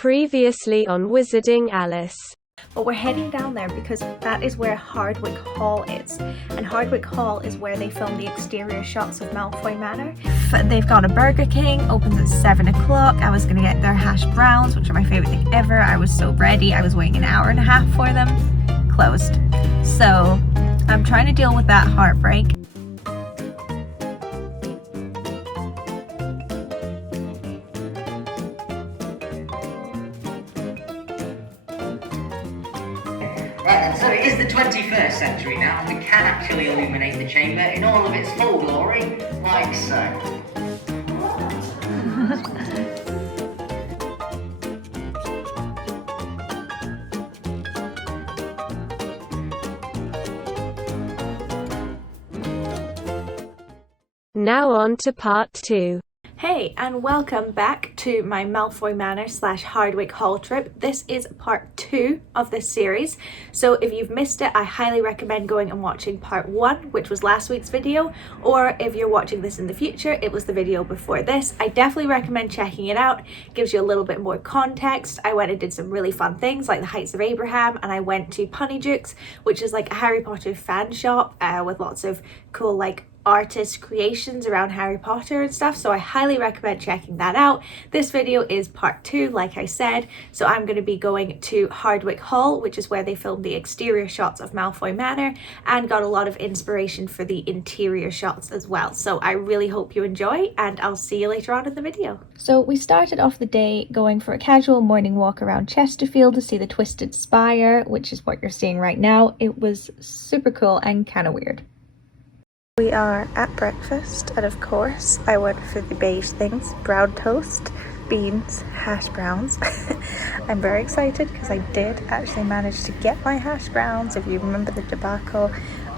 Previously on Wizarding Alice. But we're heading down there because that is where Hardwick Hall is. And Hardwick Hall is where they filmed the exterior shots of Malfoy Manor. They've got a Burger King, opens at 7 o'clock. I was going to get their hash browns, which are my favourite thing ever. I was so ready. I was waiting an hour and a half for them. Closed. So I'm trying to deal with that heartbreak. Right then, so it is the 21st century now, and we can actually illuminate the chamber in all of its full glory, like so. Now on to part 2. Hey, and welcome back to my Malfoy Manor / Hardwick Hall trip. This is part 2 of this series, so if you've missed it, I highly recommend going and watching part 1, which was last week's video, or if you're watching this in the future, it was the video before this. I definitely recommend checking it out. It gives you a little bit more context. I went and did some really fun things like the Heights of Abraham, and I went to Punnydukes, which is like a Harry Potter fan shop with lots of cool like artist creations around Harry Potter and stuff, so I highly recommend checking that out. This video is part 2, like I said, so I'm going to be going to Hardwick Hall, which is where they filmed the exterior shots of Malfoy Manor and got a lot of inspiration for the interior shots as well. So I really hope you enjoy, and I'll see you later on in the video. So we started off the day going for a casual morning walk around Chesterfield to see the Twisted Spire, which is what you're seeing right now. It was super cool and kind of weird. We are at breakfast, and of course I went for the beige things: brown toast, beans, hash browns. I'm very excited because I did actually manage to get my hash browns. If you remember the debacle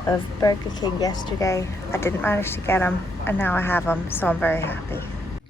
of Burger King yesterday, I didn't manage to get them, and now I have them, so I'm very happy.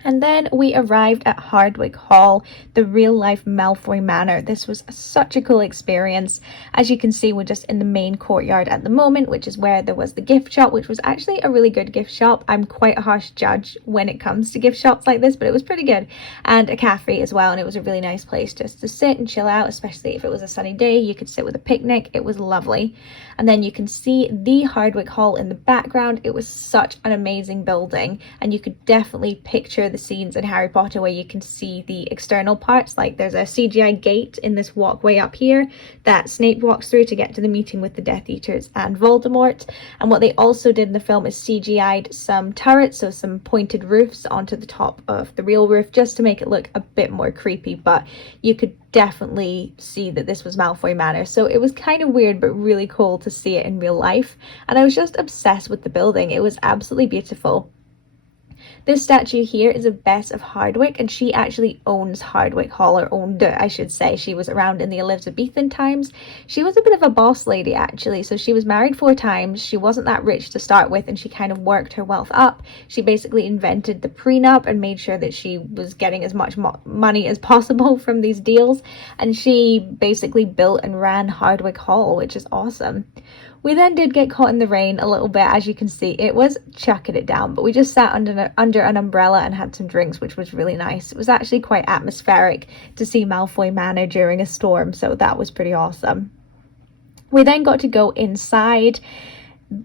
And then we arrived at Hardwick Hall, the real-life Malfoy Manor. This was such a cool experience. As you can see, we're just in the main courtyard at the moment, which is where there was the gift shop, which was actually a really good gift shop. I'm quite a harsh judge when it comes to gift shops like this, but it was pretty good. And a cafe as well, and it was a really nice place just to sit and chill out, especially if it was a sunny day. You could sit with a picnic. It was lovely. And then you can see the Hardwick Hall in the background. It was such an amazing building, and you could definitely picture the scenes in Harry Potter where you can see the external parts. Like there's a CGI gate in this walkway up here that Snape walks through to get to the meeting with the Death Eaters and Voldemort. And what they also did in the film is CGI'd some turrets, so some pointed roofs onto the top of the real roof, just to make it look a bit more creepy. But you could definitely see that this was Malfoy Manor, so it was kind of weird but really cool to see it in real life. And I was just obsessed with the building. It was absolutely beautiful. This statue here is of Bess of Hardwick, and she actually owns Hardwick Hall, or owned it, I should say. She was around in the Elizabethan times. She was a bit of a boss lady, actually. So she was married 4 times. She wasn't that rich to start with, and she kind of worked her wealth up. She basically invented the prenup and made sure that she was getting as much money as possible from these deals. And she basically built and ran Hardwick Hall, which is awesome. We then did get caught in the rain a little bit. As you can see, it was chucking it down, but we just sat under an umbrella and had some drinks, which was really nice. It was actually quite atmospheric to see Malfoy Manor during a storm, so that was pretty awesome. We then got to go inside.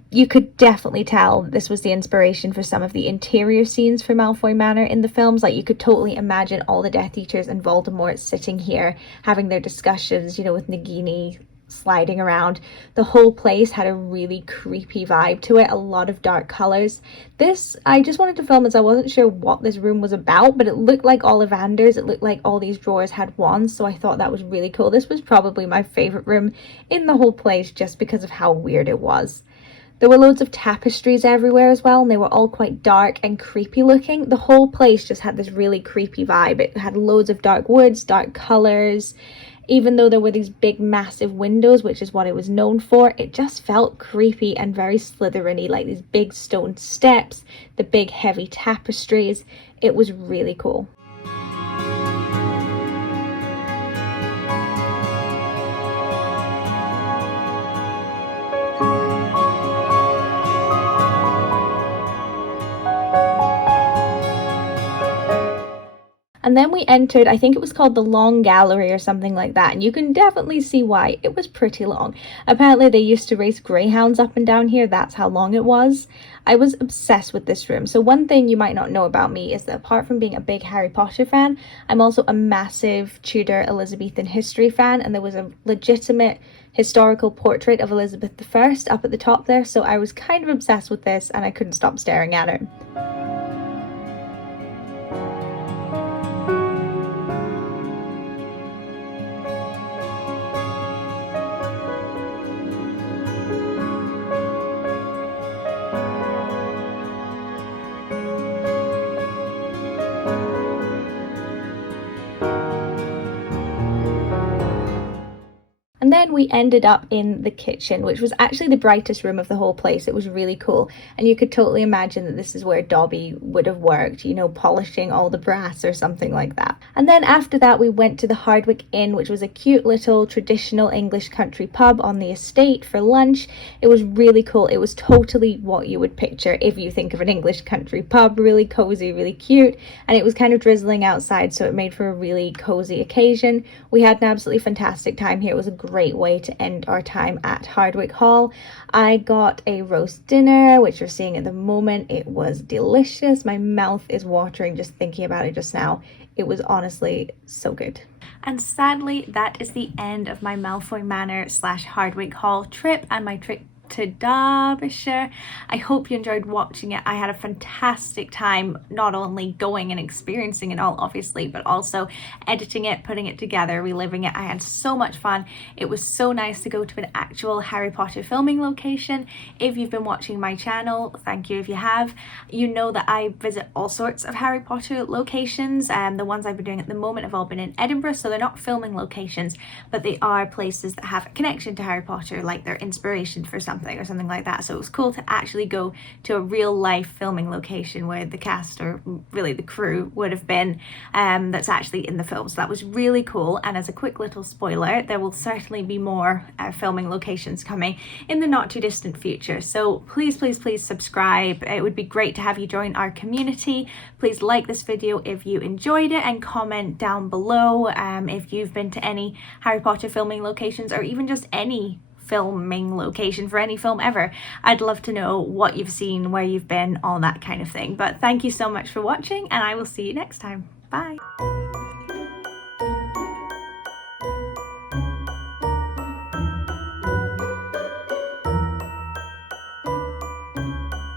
You could definitely tell this was the inspiration for some of the interior scenes for Malfoy Manor in the films. Like, you could totally imagine all the Death Eaters and Voldemort sitting here having their discussions, you know, with Nagini sliding around. The whole place had a really creepy vibe to it, a lot of dark colors. This, I just wanted to film as I wasn't sure what this room was about, but it looked like Ollivanders. It looked like all these drawers had wands, so I thought that was really cool. This was probably my favorite room in the whole place just because of how weird it was. There were loads of tapestries everywhere as well, and they were all quite dark and creepy looking. The whole place just had this really creepy vibe. It had loads of dark woods, dark colors. Even though there were these big massive windows, which is what it was known for, it just felt creepy and very Slytherin-y, like these big stone steps, the big heavy tapestries. It was really cool. And And then we entered, I think it was called the Long Gallery or something like that, and you can definitely see why. It was pretty long. Apparently they used to race greyhounds up and down here, that's how long it was. I was obsessed with this room. So one thing you might not know about me is that apart from being a big Harry Potter fan, I'm also a massive Tudor Elizabethan history fan, and there was a legitimate historical portrait of Elizabeth I up at the top there, so I was kind of obsessed with this and I couldn't stop staring at it. And then we ended up in the kitchen, which was actually the brightest room of the whole place. It was really cool. And you could totally imagine that this is where Dobby would have worked, you know, polishing all the brass or something like that. And then after that, we went to the Hardwick Inn, which was a cute little traditional English country pub on the estate for lunch. It was really cool. It was totally what you would picture if you think of an English country pub, really cozy, really cute. And it was kind of drizzling outside, so it made for a really cozy occasion. We had an absolutely fantastic time here. It was a great way to end our time at Hardwick Hall. I got a roast dinner, which you're seeing at the moment. It was delicious. My mouth is watering just thinking about it just now. It was honestly so good. And sadly, that is the end of my Malfoy Manor / Hardwick Hall trip and my trip to Derbyshire. I hope you enjoyed watching it. I had a fantastic time not only going and experiencing it all obviously, but also editing it, putting it together, reliving it. I had so much fun. It was so nice to go to an actual Harry Potter filming location. If you've been watching my channel, thank you if you have. You know that I visit all sorts of Harry Potter locations, and the ones I've been doing at the moment have all been in Edinburgh, so they're not filming locations, but they are places that have a connection to Harry Potter, like they're inspiration for something or something like that. So it was cool to actually go to a real life filming location where the cast, or really the crew, would have been that's actually in the film. So that was really cool. And as a quick little spoiler, there will certainly be more filming locations coming in the not too distant future. So please subscribe. It would be great to have you join our community. Please like this video if you enjoyed it, and comment down below if you've been to any Harry Potter filming locations, or even just any filming location for any film ever. I'd love to know what you've seen, where you've been, all that kind of thing. But thank you so much for watching, and I will see you next time. Bye.